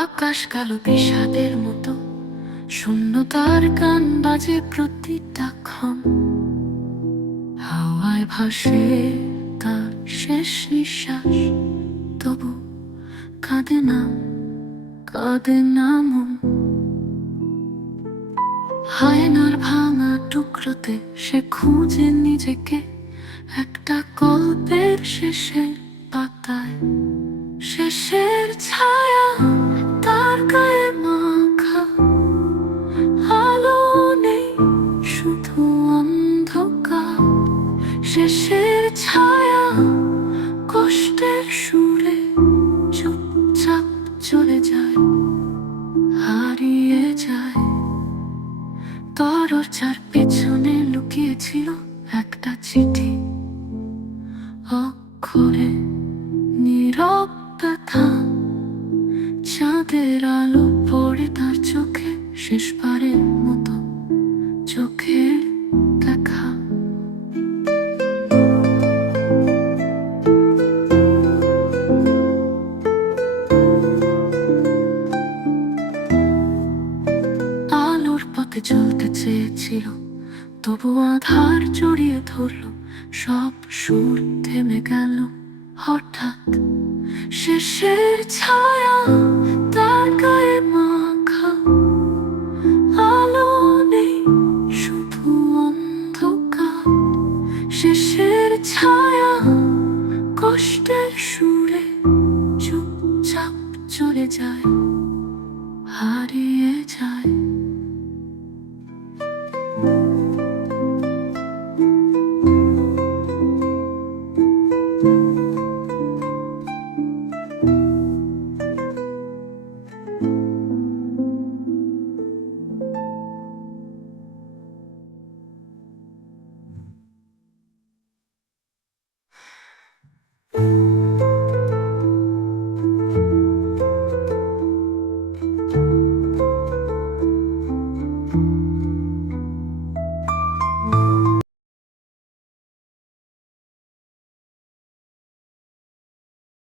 আকাশ কালো বিষাদের মতো, শূন্যতার গান বাজে প্রতিটা ক্ষণ। হাওয়ায় ভাসে তার শেষ নিঃশ্বাস, তবু কাঁদে না, কাঁদে না মন। হায়নার ভাঙা টুকরোতে সে খুঁজে নিজেকে, একটা গল্পের শেষের পাতায়। শেষের ছায়া তার গায়ে মাখা, আলো নেই, শুধু অন্ধকার। শেষের ছায়া কষ্টের সুরে চুপচাপ চলে যায়, হারিয়ে যায়। দরজার পেছনে লুকিয়েছিল একটা চিঠি, অক্ষরে নীরব ব্যথা। চাঁদের আলো পড়ে তার চোখে, শেষবারের মতো চোখের দেখা। আলোর পথে চলতে চেয়েছিল, তবু আধার জড়িয়ে ধরল। সব সুর থেমে গেল হঠাৎ। শেষের ছায়া তার গায়ে